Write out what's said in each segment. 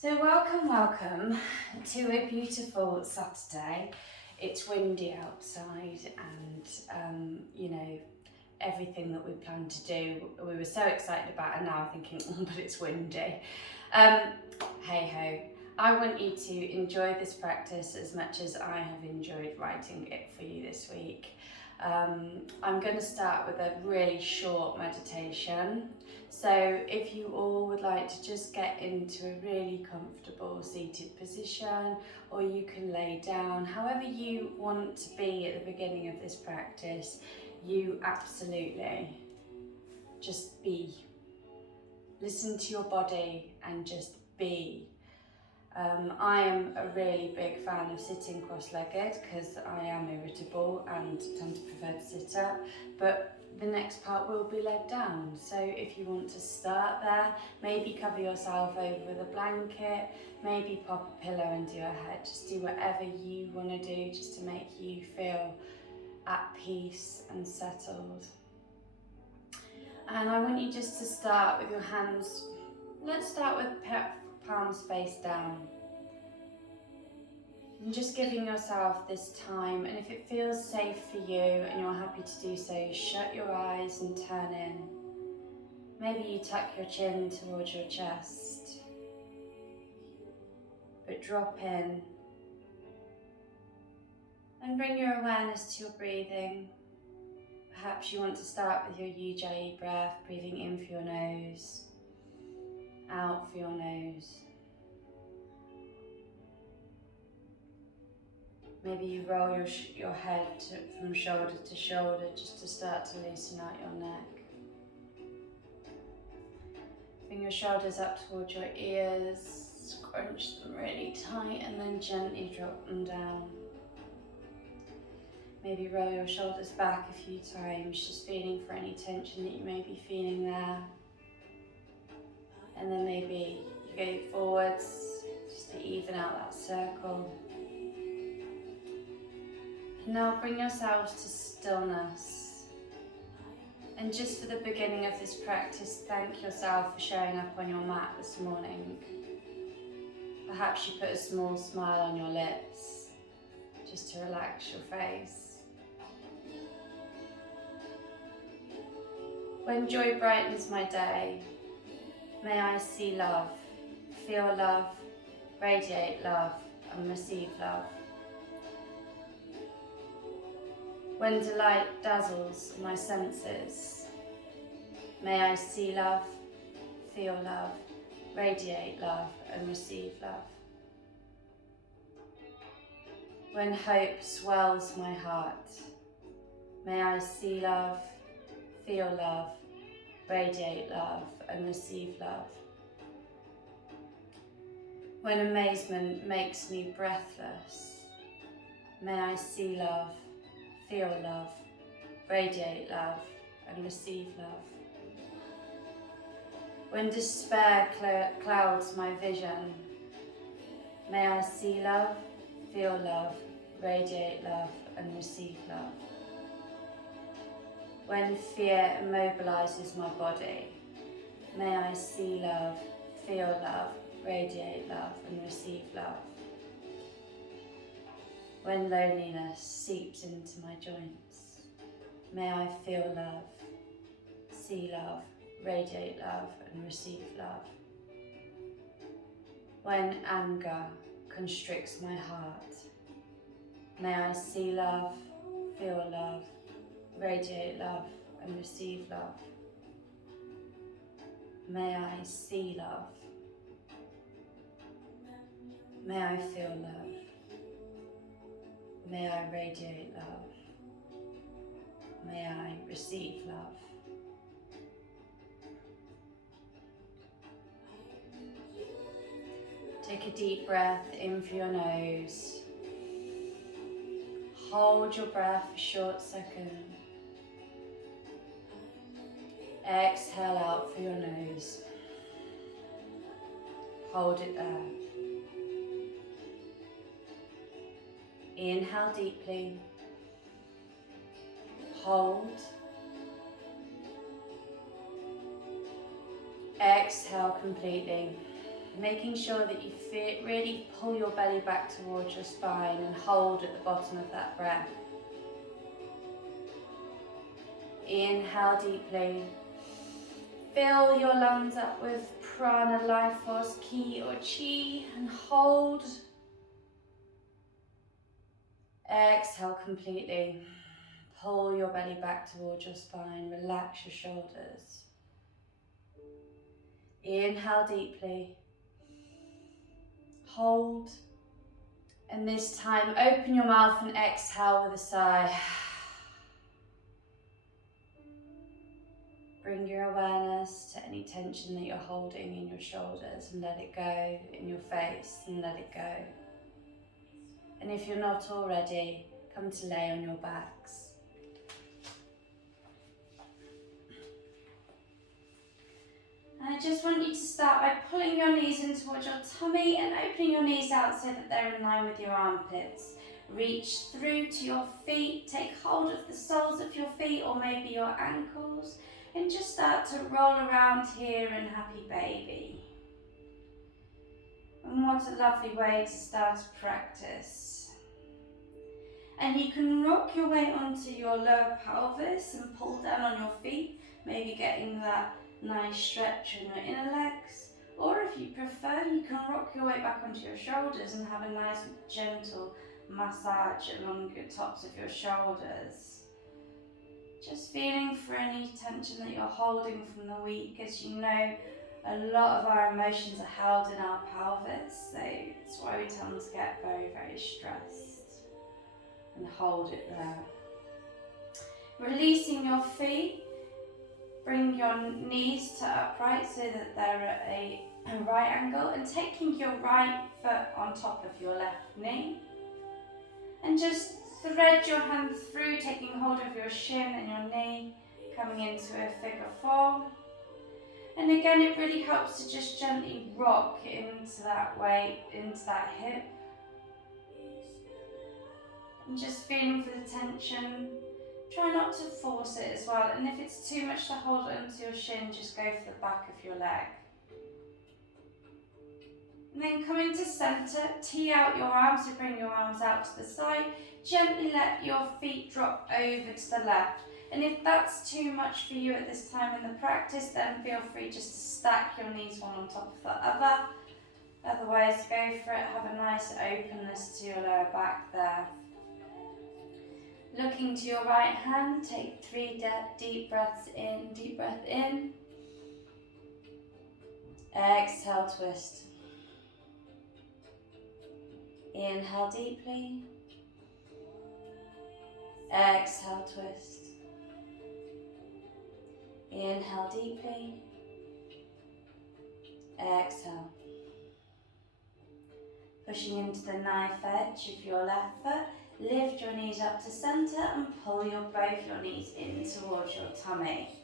So welcome to a beautiful Saturday. It's windy outside and everything that we planned to do we were so excited about, and now I'm thinking, but it's windy. Hey ho. I want you to enjoy this practice as much as I have enjoyed writing it for you this week. I'm going to start with a really short meditation. So if you all would like to just get into a really comfortable seated position, or you can lay down, however you want to be at the beginning of this practice, you absolutely just be. Listen to your body and just be. I am a really big fan of sitting cross-legged because I am irritable and tend to prefer to sit up, but the next part will be laid down. So if you want to start there, maybe cover yourself over with a blanket, maybe pop a pillow into your head, just do whatever you want to do just to make you feel at peace and settled. And I want you just to start with your hands. Let's start with palms face down. And just giving yourself this time, and if it feels safe for you and you're happy to do so, shut your eyes and turn in. Maybe you tuck your chin towards your chest, but drop in and bring your awareness to your breathing. Perhaps you want to start with your Ujjayi breath, breathing in for your nose, out for your nose. Maybe you roll your head from shoulder to shoulder just to start to loosen out your neck. Bring your shoulders up towards your ears, scrunch them really tight and then gently drop them down. Maybe roll your shoulders back a few times, just feeling for any tension that you may be feeling there. And then maybe you go forwards, just to even out that circle. And now bring yourselves to stillness. And just for the beginning of this practice, thank yourself for showing up on your mat this morning. Perhaps you put a small smile on your lips, just to relax your face. When joy brightens my day, may I see love, feel love, radiate love, and receive love. When delight dazzles my senses, may I see love, feel love, radiate love, and receive love. When hope swells my heart, may I see love, feel love, radiate love, and receive love. When amazement makes me breathless, may I see love, feel love, radiate love, and receive love. When despair clouds my vision, may I see love, feel love, radiate love, and receive love. When fear immobilizes my body, may I see love, feel love, radiate love, and receive love. When loneliness seeps into my joints, may I feel love, see love, radiate love, and receive love. When anger constricts my heart, may I see love, feel love, radiate love, and receive love. May I see love. May I feel love. May I radiate love. May I receive love. Take a deep breath in for your nose. Hold your breath for a short second. Exhale out for your nose. Hold it there. Inhale deeply. Hold. Exhale completely. making sure that you really pull your belly back towards your spine and hold at the bottom of that breath. Inhale deeply. Fill your lungs up with prana, life force, ki or chi, and hold. Exhale completely. Pull your belly back towards your spine. Relax your shoulders. Inhale deeply. Hold. And this time, open your mouth and exhale with a sigh. Bring your awareness to any tension that you're holding in your shoulders and let it go, in your face and let it go. And if you're not already, come to lay on your backs. And I just want you to start by pulling your knees in towards your tummy and opening your knees out so that they're in line with your armpits. Reach through to your feet, take hold of the soles of your feet or maybe your ankles, and just start to roll around here in happy baby. And what a lovely way to start a practice. And you can rock your way onto your lower pelvis and pull down on your feet, maybe getting that nice stretch in your inner legs. Or if you prefer, you can rock your way back onto your shoulders and have a nice gentle massage along your tops of your shoulders. Just feeling for any tension that you're holding from the week. As you know, a lot of our emotions are held in our pelvis, so it's why we tend to get very, very stressed. And hold it there. Releasing your feet, bring your knees to upright so that they're at a right angle, and taking your right foot on top of your left knee. And just thread your hand through, taking hold of your shin and your knee, coming into a figure four. And again, it really helps to just gently rock into that weight, into that hip. And just feeling for the tension. Try not to force it as well. And if it's too much to hold onto your shin, just go for the back of your leg. And then coming to center, tee out your arms, so bring your arms out to the side. Gently let your feet drop over to the left. And if that's too much for you at this time in the practice, then feel free just to stack your knees one on top of the other. Otherwise, go for it. Have a nice openness to your lower back there. Looking to your right hand, take 3 deep breaths in. Deep breath in. Exhale, twist. Inhale deeply. Exhale, twist. Inhale deeply. Exhale. Pushing into the knife edge of your left foot. Lift your knees up to center and pull both your knees in towards your tummy.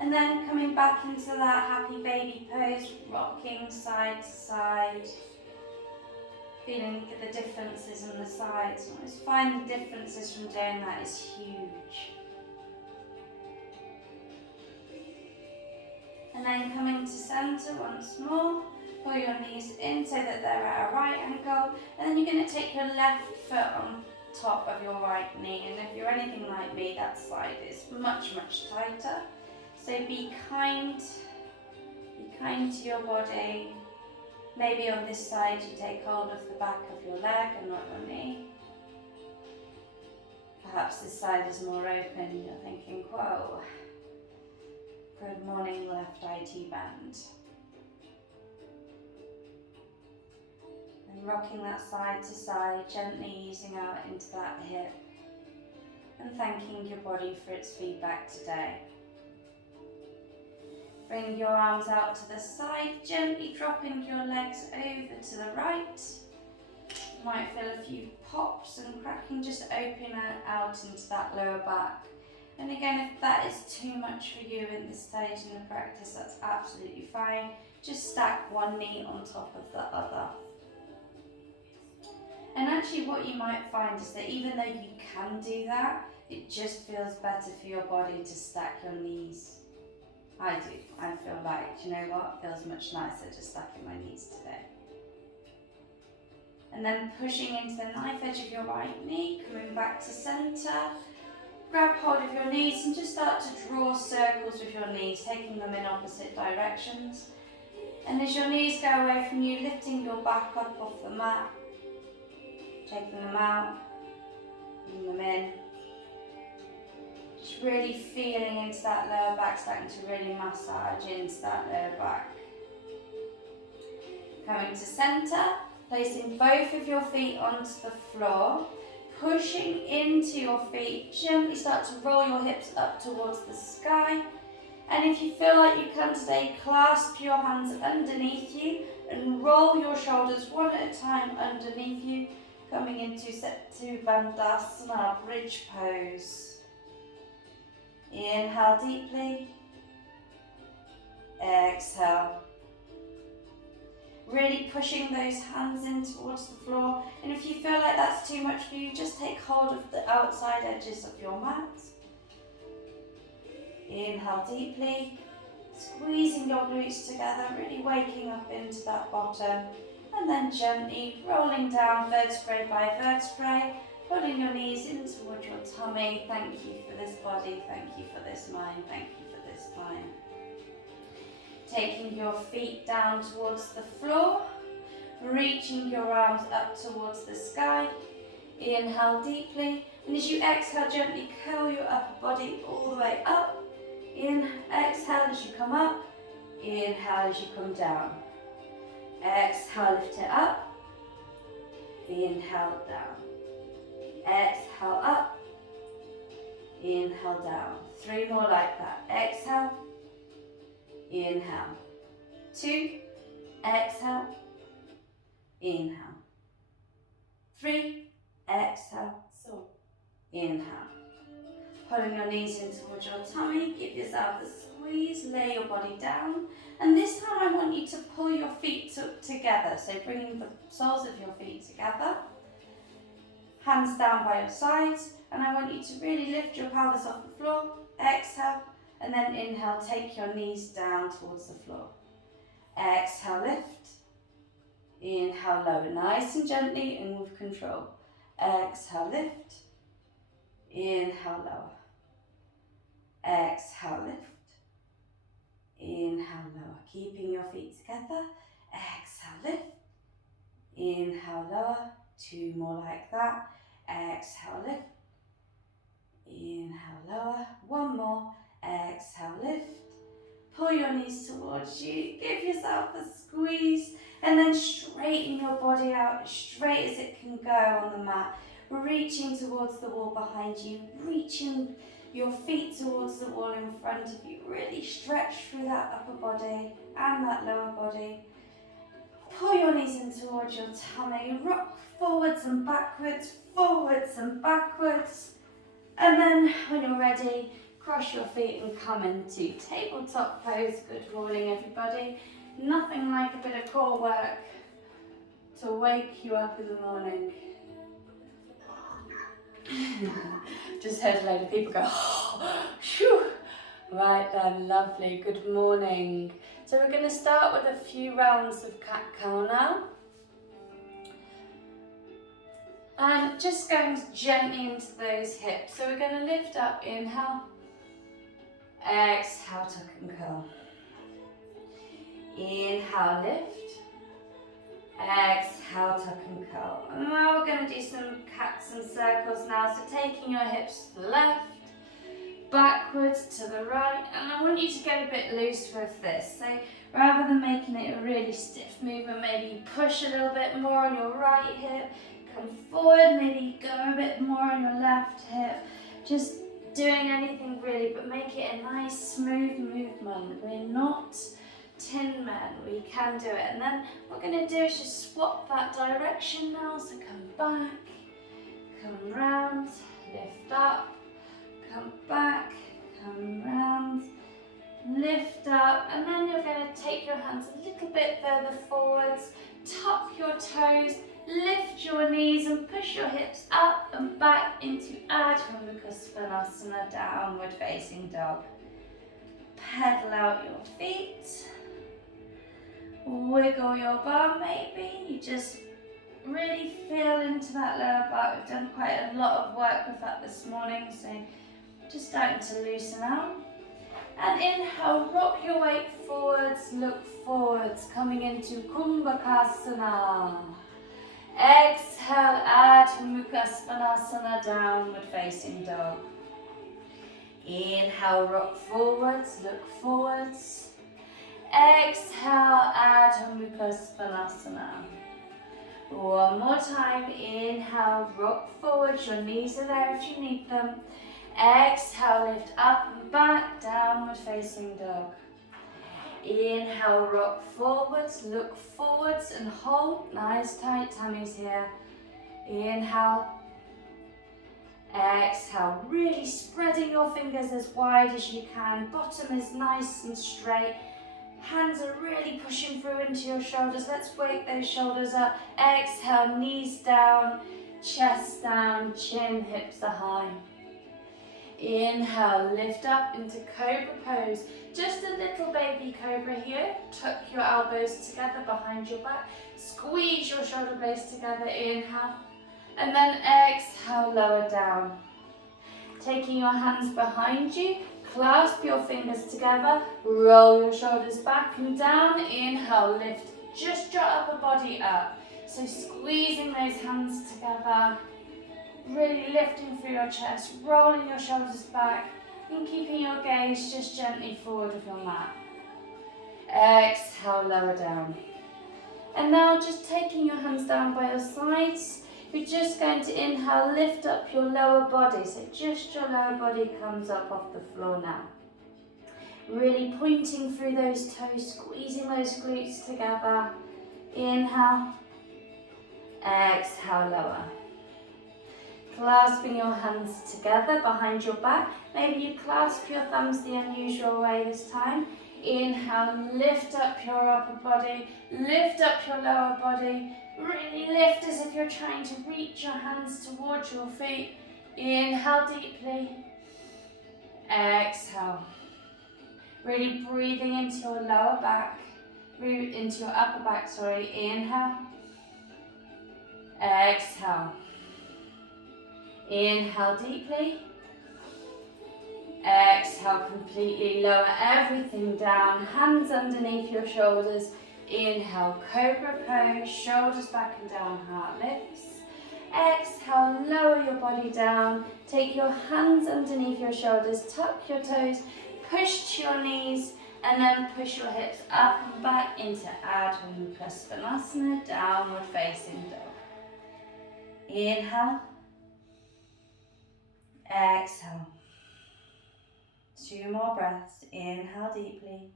And then coming back into that happy baby pose, rocking side to side. Feeling the differences in the sides. Always find the differences from doing that is huge. And then coming to center once more. Pull your knees in so that they're at a right angle, and then you're going to take your left foot on top of your right knee. And if you're anything like me, that side is much, much tighter. So be kind to your body. Maybe on this side you take hold of the back of your leg and not your knee. Perhaps this side is more open, you're thinking, whoa, good morning left IT band. And rocking that side to side, gently easing out into that hip and thanking your body for its feedback today. Bring your arms out to the side, gently dropping your legs over to the right. You might feel a few pops and cracking, just open out into that lower back. And again, if that is too much for you in this stage in the practice, that's absolutely fine. Just stack one knee on top of the other. And actually what you might find is that even though you can do that, it just feels better for your body to stack your knees. I do. I feel like do you know what, it feels much nicer just stacking my knees today. And then pushing into the knife edge of your right knee, coming back to centre. Grab hold of your knees and just start to draw circles with your knees, taking them in opposite directions. And as your knees go away from you, lifting your back up off the mat, taking them out, bringing them in. Just really feeling into that lower back, starting to really massage into that lower back. Coming to centre, placing both of your feet onto the floor, pushing into your feet, gently start to roll your hips up towards the sky. And if you feel like you can today, clasp your hands underneath you and roll your shoulders one at a time underneath you, coming into Setu Bandhasana, bridge pose. Inhale deeply, exhale. Really pushing those hands in towards the floor. And if you feel like that's too much for you, just take hold of the outside edges of your mat. Inhale deeply, squeezing your glutes together, really waking up into that bottom. And then gently rolling down vertebrae by vertebrae, pulling your knees in towards your tummy. Thank you for this body, thank you for this mind, thank you for this time. Taking your feet down towards the floor, reaching your arms up towards the sky. Inhale deeply, and as you exhale, gently curl your upper body all the way up. Exhale as you come up, inhale as you come down. Exhale, lift it up, inhale down. Exhale up, inhale down. 3 more like that. Exhale, inhale. 2, exhale, inhale. 3, exhale, so inhale. Pulling your knees in towards your tummy, give yourself a squeeze, lay your body down. And this time I want you to pull your feet together. So bringing the soles of your feet together, hands down by your sides. And I want you to really lift your pelvis off the floor, exhale, and then inhale, take your knees down towards the floor. Exhale, lift. Inhale, lower, nice and gently and with control. Exhale, lift. Inhale, lower. Exhale, lift. Inhale, lower. Keeping your feet together. Exhale, lift. Inhale, lower. 2 more like that. Exhale, lift. Inhale, lower. 1 more. Exhale, lift. Pull your knees towards you. Give yourself a squeeze. And then straighten your body out as straight as it can go on the mat. Reaching towards the wall behind you. Reaching your feet towards the wall in front of you. Really stretch through that upper body and that lower body. Pull your knees in towards your tummy. Rock forwards and backwards, forwards and backwards. And then when you're ready, cross your feet and come into tabletop pose. Good morning, everybody. Nothing like a bit of core work to wake you up in the morning. Just heard a load of people go, oh, phew. Right then, lovely, good morning. So we're going to start with a few rounds of cat-cow now. And just going gently into those hips. So we're going to lift up, inhale, exhale, tuck and curl. Inhale, lift. Exhale, tuck and curl. And now we're going to do some cats and circles now. So taking your hips to the left, backwards to the right. And I want you to get a bit loose with this. So rather than making it a really stiff movement, maybe you push a little bit more on your right hip. Come forward, maybe go a bit more on your left hip. Just doing anything really, but make it a nice smooth movement. We're not Tin Men, we can do it. And then what we're going to do is just swap that direction now. So come back, come round, lift up, come back, come round, lift up. And then you're going to take your hands a little bit further forwards, tuck your toes, lift your knees and push your hips up and back into Adho Mukha Svanasana, downward facing dog. Pedal out your feet. wiggle your bum maybe. You just really feel into that lower back. We've done quite a lot of work with that this morning, so just starting to loosen out. And inhale, rock your weight forwards, look forwards, coming into Kumbhakasana. Exhale, Adho Mukha Svanasana, downward facing dog. Inhale, rock forwards, look forwards. Exhale, Adho Mukha Svanasana. One more time, inhale, rock forwards, your knees are there if you need them. Exhale, lift up and back, downward facing dog. Inhale, rock forwards, look forwards and hold, nice tight tummies here. Inhale. Exhale, really spreading your fingers as wide as you can. Bottom is nice and straight. Hands are really pushing through into your shoulders. Let's wake those shoulders up. Exhale, knees down, chest down, chin, hips are high. Inhale, lift up into Cobra Pose. Just a little baby cobra here. Tuck your elbows together behind your back. Squeeze your shoulder blades together. Inhale. And then exhale, lower down. Taking your hands behind you. Clasp your fingers together. Roll your shoulders back and down. Inhale, lift just your upper body up. So squeezing those hands together. Really lifting through your chest, rolling your shoulders back and keeping your gaze just gently forward of your mat. Exhale, lower down. And now just taking your hands down by your sides, you're just going to inhale, lift up your lower body. So just your lower body comes up off the floor now. Really pointing through those toes, squeezing those glutes together. Inhale, exhale, lower. Clasping your hands together behind your back. Maybe you clasp your thumbs the unusual way this time. Inhale, lift up your upper body, lift up your lower body. Really lift as if you're trying to reach your hands towards your feet. Inhale deeply. Exhale. Really breathing into your lower back, into your upper back, sorry. Inhale. Exhale. Inhale deeply. Exhale, completely lower everything down. Hands underneath your shoulders. Inhale, Cobra Pose, shoulders back and down, heart lifts. Exhale, lower your body down. Take your hands underneath your shoulders, tuck your toes, push to your knees, and then push your hips up and back into Adho Mukha Svanasana, downward facing dog. Inhale. Exhale. 2 more breaths. Inhale deeply.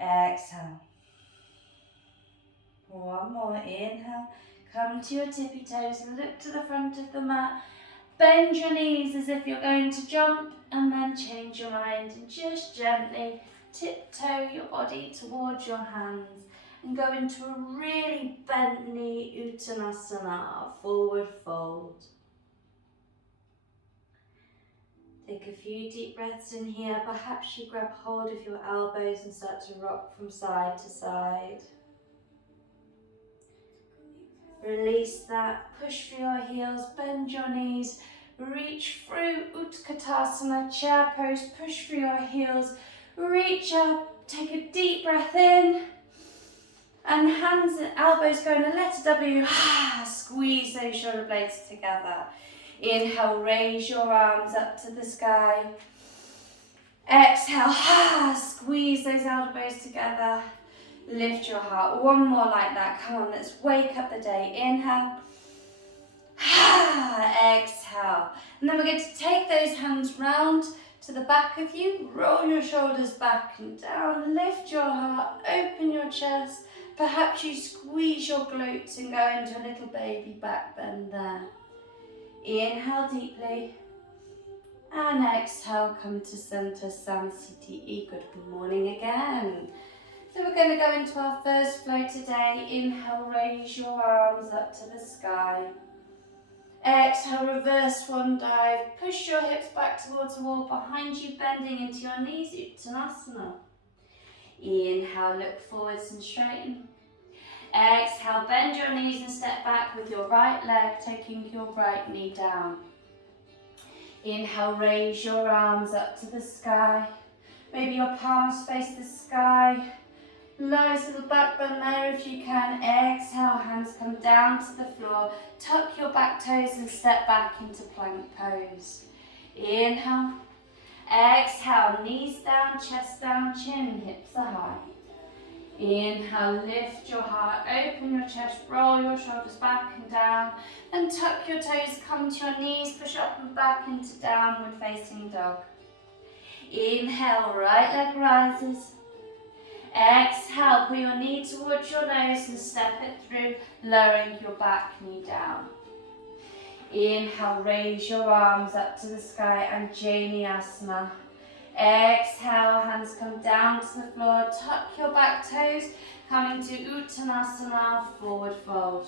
Exhale. 1 more. Inhale. Come to your tippy toes and look to the front of the mat. Bend your knees as if you're going to jump, and then change your mind and just gently tiptoe your body towards your hands and go into a really bent knee Uttanasana, forward fold. Take a few deep breaths in here. Perhaps you grab hold of your elbows and start to rock from side to side. Release that, push through your heels, bend your knees, reach through Utkatasana, chair pose, push through your heels, reach up, take a deep breath in, and hands and elbows go in a letter W, squeeze those shoulder blades together. Inhale, raise your arms up to the sky. Exhale, squeeze those elbows together. Lift your heart. 1 more like that. Come on, let's wake up the day. Inhale. Exhale. And then we're going to take those hands round to the back of you. Roll your shoulders back and down. Lift your heart. Open your chest. Perhaps you squeeze your glutes and go into a little baby back bend there. Inhale deeply. And exhale, come to center, Samsiti. Good morning again. So we're going to go into our first flow today. Inhale, raise your arms up to the sky. Exhale, reverse one dive. Push your hips back towards the wall behind you, bending into your knees, Uttanasana. Inhale, look forwards and straighten. Exhale, bend your knees and step back with your right leg, taking your right knee down. Inhale, raise your arms up to the sky. Maybe your palms face the sky. Nice little back bend there if you can. Exhale, hands come down to the floor. Tuck your back toes and step back into plank pose. Inhale. Exhale, knees down, chest down, chin, hips are high. Inhale, lift your heart, open your chest, roll your shoulders back and down. Then tuck your toes, come to your knees, push up and back into downward facing dog. Inhale, right leg rises. Exhale, pull your knee towards your nose and step it through, lowering your back knee down. Inhale, raise your arms up to the sky and Asana. Exhale, hands come down to the floor, tuck your back toes, coming to Uttanasana, forward fold.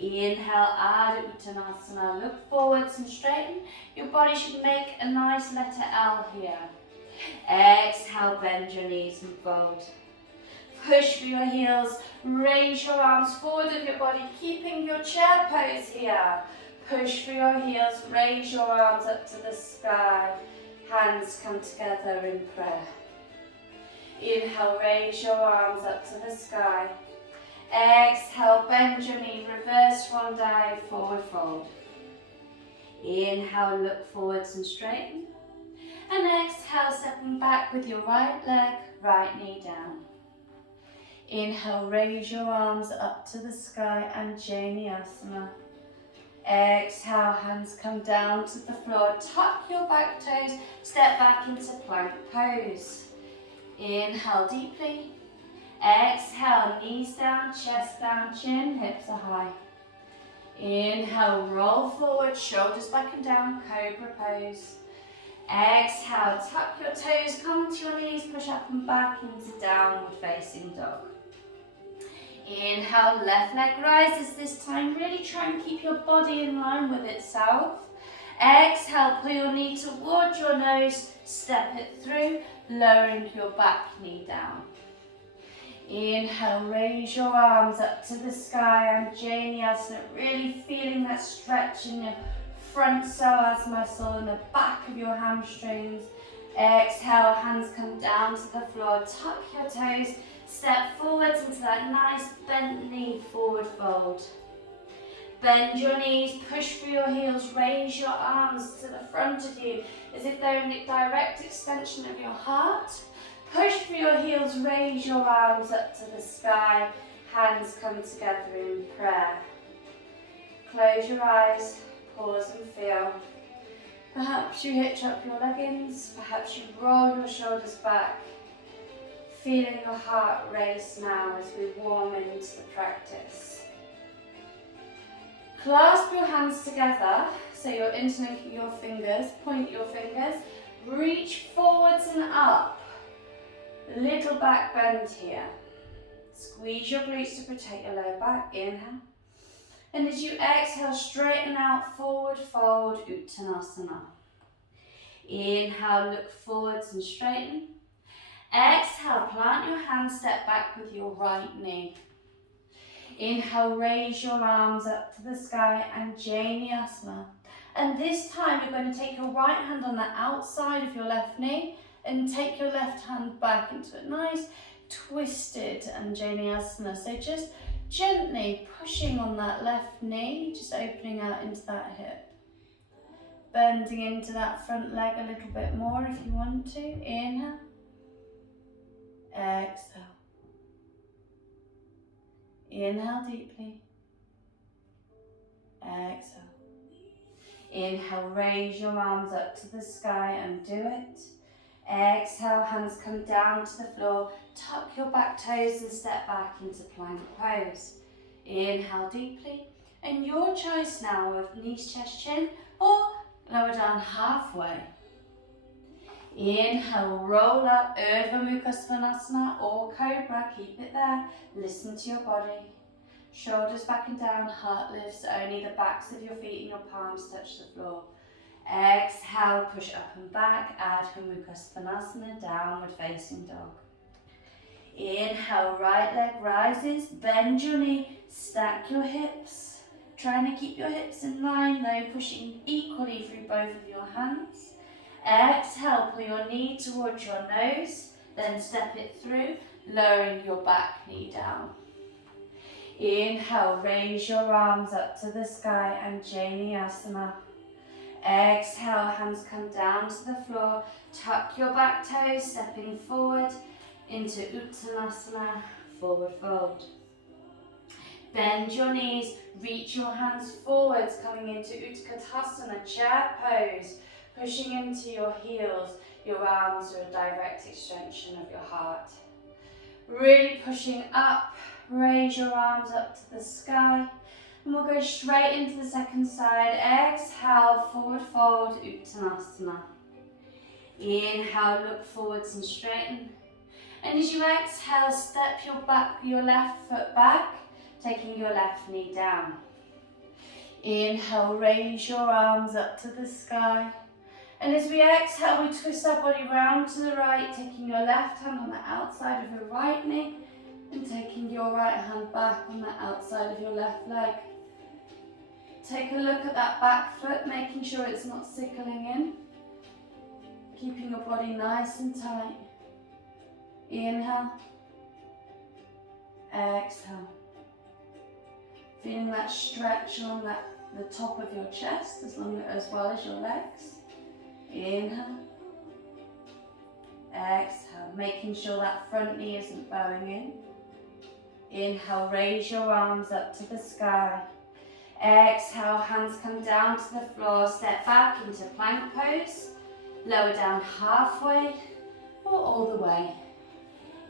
Inhale, Ardha Uttanasana, look forwards and straighten. Your body should make a nice letter L here. Exhale, bend your knees and fold. Push for your heels, raise your arms forward of your body, keeping your chair pose here. Push for your heels, raise your arms up to the sky. Hands come together in prayer. Inhale, raise your arms up to the sky. Exhale, bend your knee, reverse one dive, forward fold. Inhale, look forwards and straighten. And exhale, stepping back with your right leg, right knee down. Inhale, raise your arms up to the sky and Asana. Exhale, hands come down to the floor, tuck your back toes, step back into plank pose. Inhale deeply. Exhale, knees down, chest down, chin, hips are high. Inhale, roll forward, shoulders back and down, cobra pose. Exhale, tuck your toes, come to your knees, push up and back into downward facing dog. Inhale, left leg rises this time. Really try and keep your body in line with itself. Exhale, pull your knee towards your nose, step it through, lowering your back knee down. Inhale, raise your arms up to the sky and Asana, really feeling that stretch in your front psoas muscle and the back of your hamstrings. Exhale, hands come down to the floor, tuck your toes, step forwards into that nice bent knee, forward fold. Bend your knees, push for your heels, raise your arms to the front of you as if they're in the direct extension of your heart. Push for your heels, raise your arms up to the sky, hands come together in prayer. Close your eyes, pause and feel. Perhaps you hitch up your leggings, perhaps you roll your shoulders back. Feeling your heart race now as we warm into the practice. Clasp your hands together so you're interlinking your fingers, point your fingers, reach forwards and up. Little back bend here. Squeeze your glutes to protect your lower back, inhale. And as you exhale, straighten out, forward fold, Uttanasana. Inhale, look forwards and straighten. Exhale, plant your hands, step back with your right knee. Inhale, raise your arms up to the sky and Asana. And this time you're going to take your right hand on the outside of your left knee and take your left hand back into a nice twisted Asana. So just gently pushing on that left knee, just opening out into that hip. Bending into that front leg a little bit more if you want to. Inhale. Exhale. Inhale deeply. Exhale. Inhale, raise your arms up to the sky and do it. Exhale, hands come down to the floor. Tuck your back toes and step back into plank pose. Inhale deeply. And your choice now of knees, chest, chin, or lower down halfway. Inhale, roll up, Urdhva Mukha Svanasana or Cobra, keep it there. Listen to your body. Shoulders back and down, heart lifts, only the backs of your feet and your palms touch the floor. Exhale, push up and back, Urdhva Mukha Svanasana, downward facing dog. Inhale, right leg rises, bend your knee, stack your hips. Trying to keep your hips in line though, pushing equally through both of your hands. Exhale, pull your knee towards your nose, then step it through, lowering your back knee down. Inhale, raise your arms up to the sky, Anjaneyasana. Exhale, hands come down to the floor, tuck your back toes, stepping forward into Uttanasana, forward fold. Bend your knees, reach your hands forwards, coming into Utkatasana, chair pose, pushing into your heels. Your arms are a direct extension of your heart. Really pushing up, raise your arms up to the sky. And we'll go straight into the second side. Exhale, forward fold, Uttanasana. Inhale, look forwards and straighten. And as you exhale, step your left foot back, taking your left knee down. Inhale, raise your arms up to the sky. And as we exhale, we twist our body round to the right, taking your left hand on the outside of your right knee and taking your right hand back on the outside of your left leg. Take a look at that back foot, making sure it's not sickling in. Keeping your body nice and tight. Inhale. Exhale. Feeling that stretch along the top of your chest as well as your legs. Inhale. Exhale. Making sure that front knee isn't bowing in. Inhale, raise your arms up to the sky. Exhale, hands come down to the floor, step back into plank pose. Lower down halfway or all the way.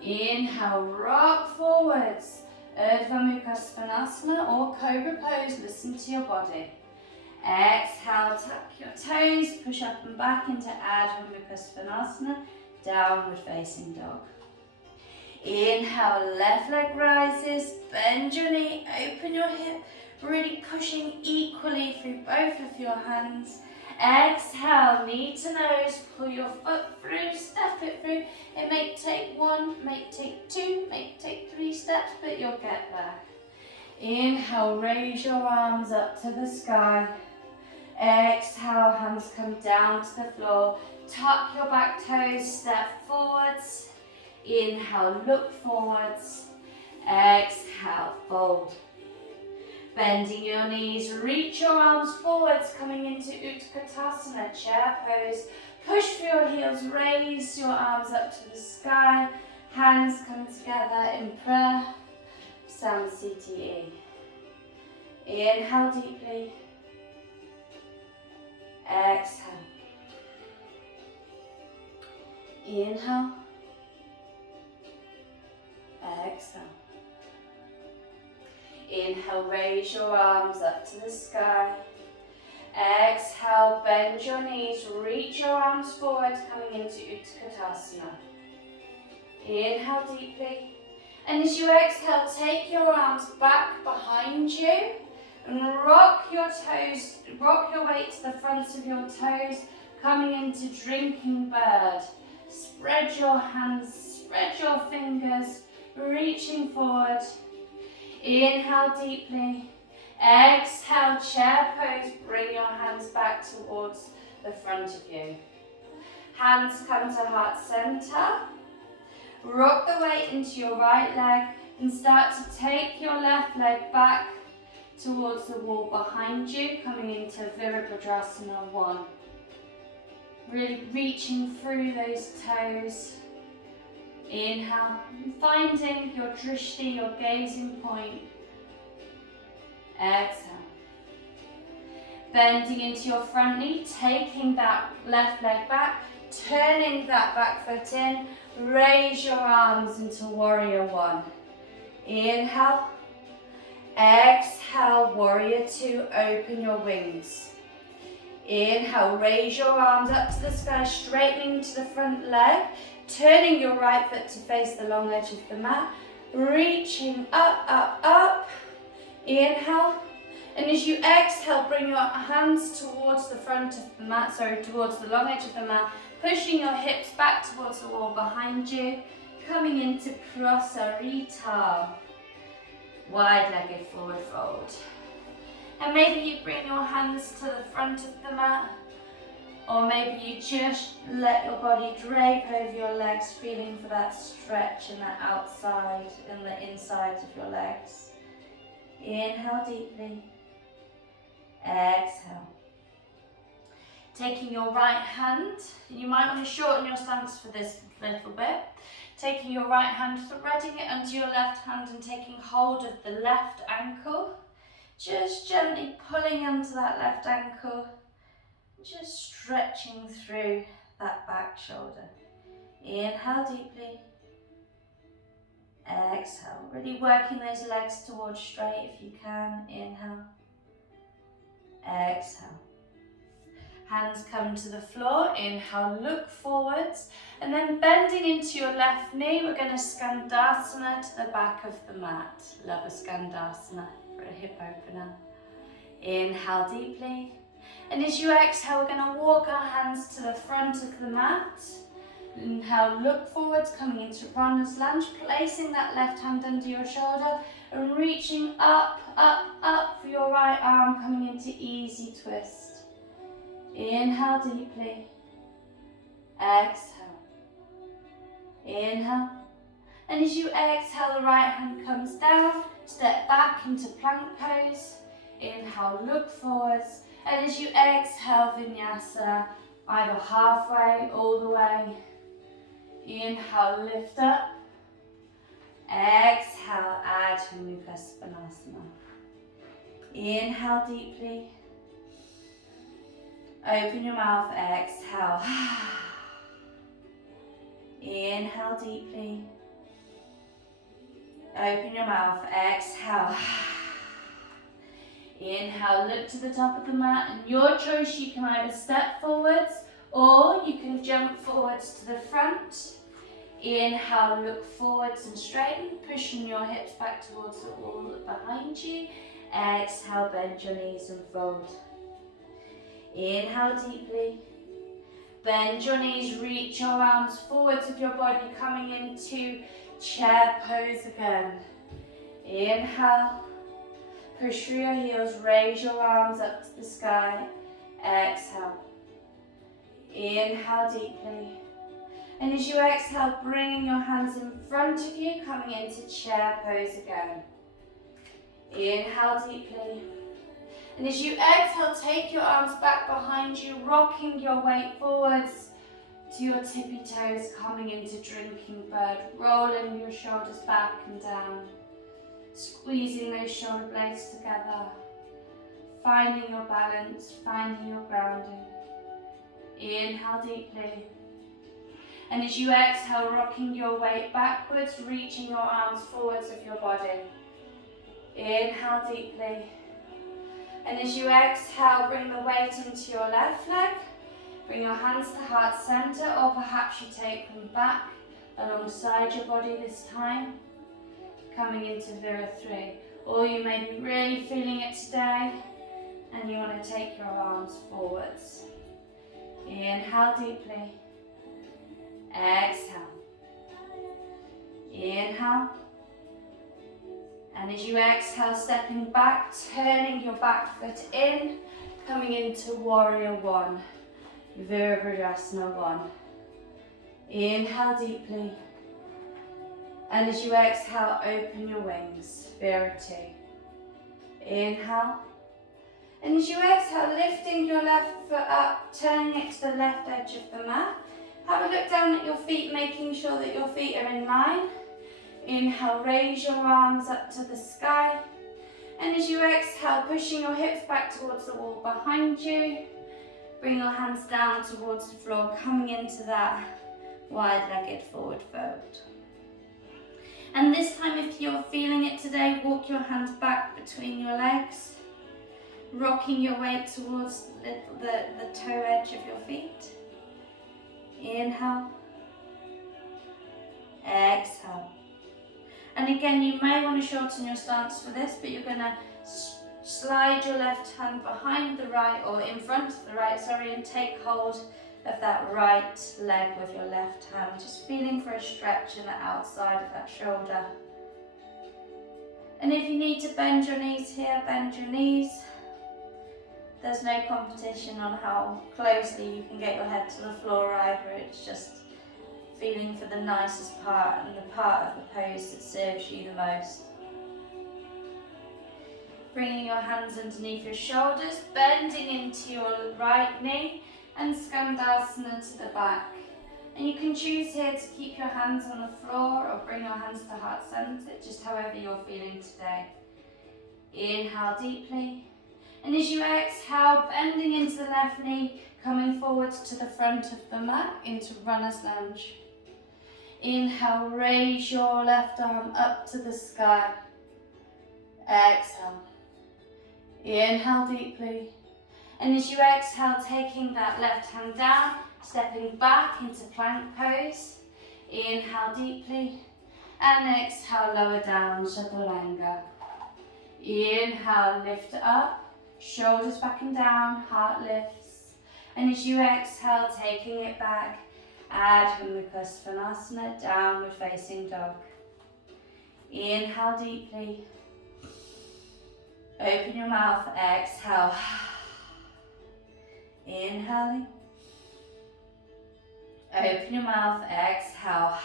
Inhale, rock forwards. Urdhva Mukha Svanasana or Cobra pose, listen to your body. Exhale, tuck your toes, push up and back into Urdhva Mukha Svanasana, downward facing dog. Inhale, left leg rises, bend your knee, open your hip, really pushing equally through both of your hands. Exhale, knee to nose, pull your foot through, step it through. It may take one, may take two, may take 3 steps, but you'll get there. Inhale, raise your arms up to the sky. Exhale, hands come down to the floor. Tuck your back toes, step forwards. Inhale, look forwards. Exhale, fold. Bending your knees, reach your arms forwards, coming into Utkatasana, chair pose. Push through your heels, raise your arms up to the sky. Hands come together in prayer, Samsiti. Inhale deeply. Exhale. Inhale. Exhale. Inhale, raise your arms up to the sky. Exhale, bend your knees, reach your arms forward, coming into Utkatasana. Inhale deeply. And as you exhale, take your arms back behind you and rock your toes, rock your weight to the fronts of your toes, coming into drinking bird. Spread your hands, spread your fingers, reaching forward. Inhale deeply. Exhale, chair pose. Bring your hands back towards the front of you. Hands come to heart center. Rock the weight into your right leg and start to take your left leg back towards the wall behind you, coming into Virabhadrasana 1. Really reaching through those toes. Inhale, finding your drishti, your gazing point. Exhale. Bending into your front knee, taking that left leg back, turning that back foot in, raise your arms into warrior 1. Inhale. Exhale, warrior 2, open your wings. Inhale, raise your arms up to the sky, straightening to the front leg, turning your right foot to face the long edge of the mat, reaching up, up, up. Inhale. And as you exhale, bring your hands towards the front of the mat, towards the long edge of the mat, pushing your hips back towards the wall behind you, coming into prasarita, wide-legged forward fold. And maybe you bring your hands to the front of the mat, or maybe you just let your body drape over your legs, feeling for that stretch in that outside and the inside of your legs. Inhale deeply, exhale. Taking your right hand, you might want to shorten your stance for this little bit. Taking your right hand, threading it under your left hand and taking hold of the left ankle. Just gently pulling onto that left ankle, just stretching through that back shoulder. Inhale deeply, exhale. Really working those legs towards straight if you can. Inhale, exhale. Hands come to the floor, inhale, look forwards, and then bending into your left knee, we're going to Skandasana to the back of the mat. Love a Skandasana for a hip opener. Inhale deeply, and as you exhale, we're going to walk our hands to the front of the mat. Inhale, look forwards, coming into runner's lunge, placing that left hand under your shoulder and reaching up, up, up for your right arm, coming into easy twist. Inhale deeply, exhale, inhale, and as you exhale, the right hand comes down, step back into plank pose, inhale, look forwards, and as you exhale, vinyasa, either halfway, all the way, inhale, lift up, exhale, Adho Mukha Svanasana, inhale deeply, open your mouth, exhale. Inhale deeply. Open your mouth, exhale. Inhale, look to the top of the mat, and your choice, you can either step forwards or you can jump forwards to the front. Inhale, look forwards and straighten, pushing your hips back towards the wall behind you. Exhale, bend your knees and fold. Inhale deeply, bend your knees, reach your arms forwards of your body, coming into chair pose again. Inhale, push through your heels, raise your arms up to the sky. Exhale, inhale deeply, and as you exhale, bringing your hands in front of you, coming into chair pose again. Inhale deeply. And as you exhale, take your arms back behind you, rocking your weight forwards to your tippy toes, coming into drinking bird, rolling your shoulders back and down, squeezing those shoulder blades together, finding your balance, finding your grounding. Inhale deeply. And as you exhale, rocking your weight backwards, reaching your arms forwards of your body. Inhale deeply. And as you exhale, bring the weight into your left leg. Bring your hands to heart center, or perhaps you take them back alongside your body this time. Coming into Vira 3. Or you may be really feeling it today, and you want to take your arms forwards. Inhale deeply. Exhale. Inhale. And as you exhale, stepping back, turning your back foot in, coming into Warrior 1, Virabhadrasana 1. Inhale deeply. And as you exhale, open your wings, Vira 2. Inhale. And as you exhale, lifting your left foot up, turning it to the left edge of the mat. Have a look down at your feet, making sure that your feet are in line. Inhale, raise your arms up to the sky. And as you exhale, pushing your hips back towards the wall behind you. Bring your hands down towards the floor, coming into that wide-legged forward fold. And this time, if you're feeling it today, walk your hands back between your legs, rocking your weight towards the toe edge of your feet. Inhale. Exhale. And again, you may want to shorten your stance for this, but you're going to slide your left hand behind the right, or in front of the right, sorry, and take hold of that right leg with your left hand, just feeling for a stretch in the outside of that shoulder. And if you need to bend your knees here, bend your knees. There's no competition on how closely you can get your head to the floor either, it's just feeling for the nicest part and the part of the pose that serves you the most. Bringing your hands underneath your shoulders, bending into your right knee and Skandasana to the back. And you can choose here to keep your hands on the floor or bring your hands to heart center, just however you're feeling today. Inhale deeply. And as you exhale, bending into the left knee, coming forward to the front of the mat into runner's lunge. Inhale, raise your left arm up to the sky. Exhale. Inhale deeply. And as you exhale, taking that left hand down, stepping back into plank pose. Inhale deeply. And exhale, lower down, Chaturanga. Inhale, lift up. Shoulders back and down, heart lifts. And as you exhale, taking it back, Adho Mukha Svanasana, downward facing dog. Inhale deeply. Open your mouth, exhale. Inhaling. Open your mouth, exhale.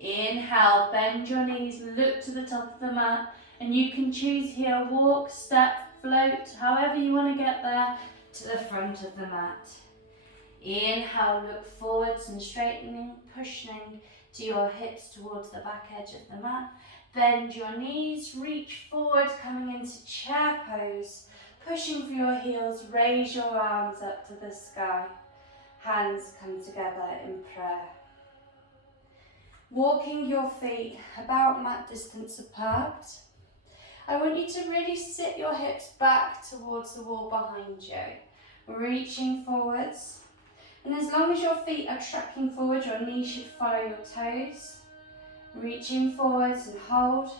Inhale, bend your knees, look to the top of the mat. And you can choose here, walk, step, float, however you want to get there, to the front of the mat. Inhale, look forwards and straightening, pushing to your hips towards the back edge of the mat. Bend your knees, reach forward, coming into chair pose. Pushing for your heels, raise your arms up to the sky. Hands come together in prayer. Walking your feet about mat distance apart. I want you to really sit your hips back towards the wall behind you, reaching forwards. And as long as your feet are tracking forward, your knees should follow your toes. Reaching forwards and hold.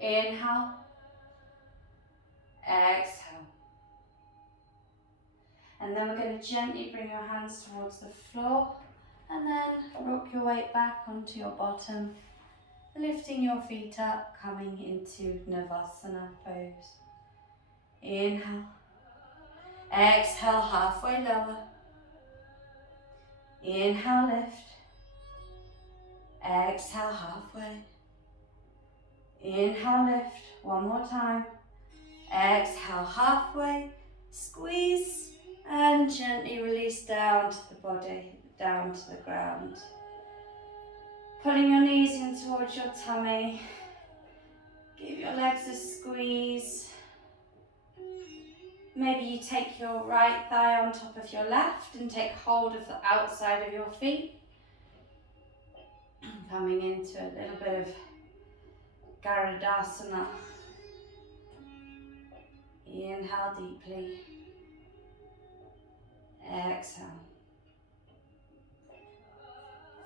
Inhale. Exhale. And then we're going to gently bring your hands towards the floor and then rock your weight back onto your bottom. Lifting your feet up, coming into Navasana pose. Inhale. Exhale, halfway lower. Inhale, lift. Exhale, halfway. Inhale, lift. One more time. Exhale, halfway. Squeeze and gently release down to the body, down to the ground. Pulling your knees in towards your tummy. Give your legs a squeeze. Maybe you take your right thigh on top of your left and take hold of the outside of your feet. Coming into a little bit of Garudasana. Inhale deeply. Exhale.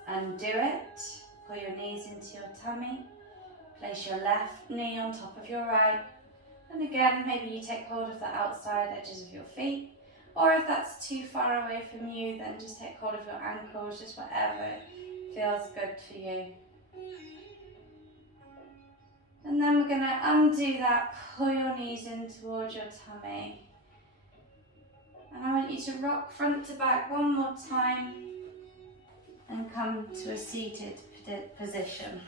Undo it. Pull your knees into your tummy. Place your left knee on top of your right. And again, maybe you take hold of the outside edges of your feet. Or if that's too far away from you, then just take hold of your ankles, just whatever feels good for you. And then we're going to undo that, pull your knees in towards your tummy. And I want you to rock front to back one more time and come to a seated position.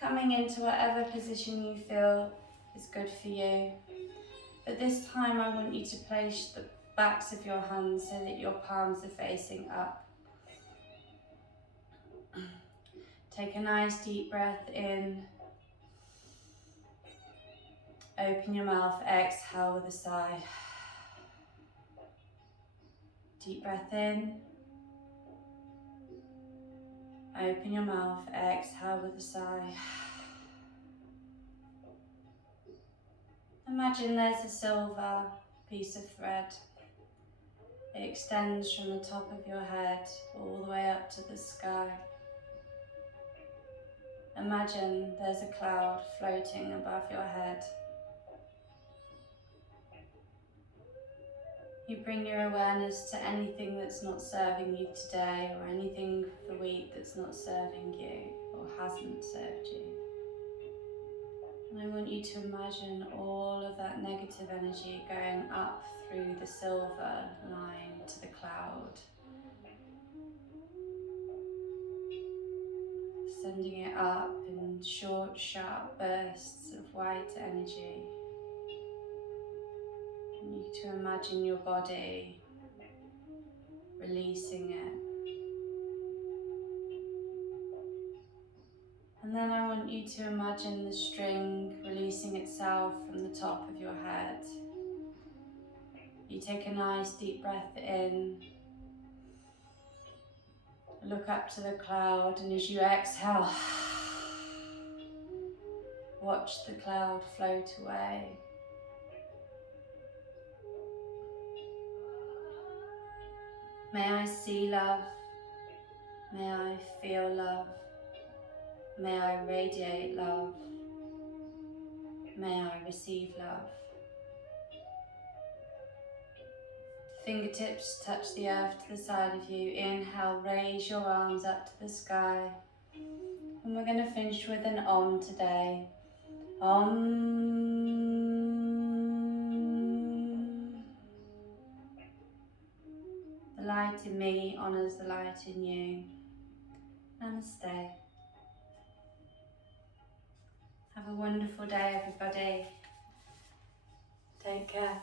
Coming into whatever position you feel is good for you. But this time I want you to place the backs of your hands so that your palms are facing up. Take a nice deep breath in. Open your mouth, exhale with a sigh. Deep breath in. Open your mouth, exhale with a sigh. Imagine there's a silver piece of thread. It extends from the top of your head all the way up to the sky. Imagine there's a cloud floating above your head. You bring your awareness to anything that's not serving you today, or anything for the week that's not serving you or hasn't served you. And I want you to imagine all of that negative energy going up through the silver line to the cloud, sending it up in short, sharp bursts of white energy. I want you to imagine your body releasing it. And then I want you to imagine the string releasing itself from the top of your head. You take a nice deep breath in, look up to the cloud, and as you exhale, watch the cloud float away. May I see love, may I feel love, may I radiate love, may I receive love. Fingertips touch the earth to the side of you. Inhale, raise your arms up to the sky. And we're going to finish with an Om today. Om. The light in me honours the light in you. Namaste. Have a wonderful day, everybody. Take care.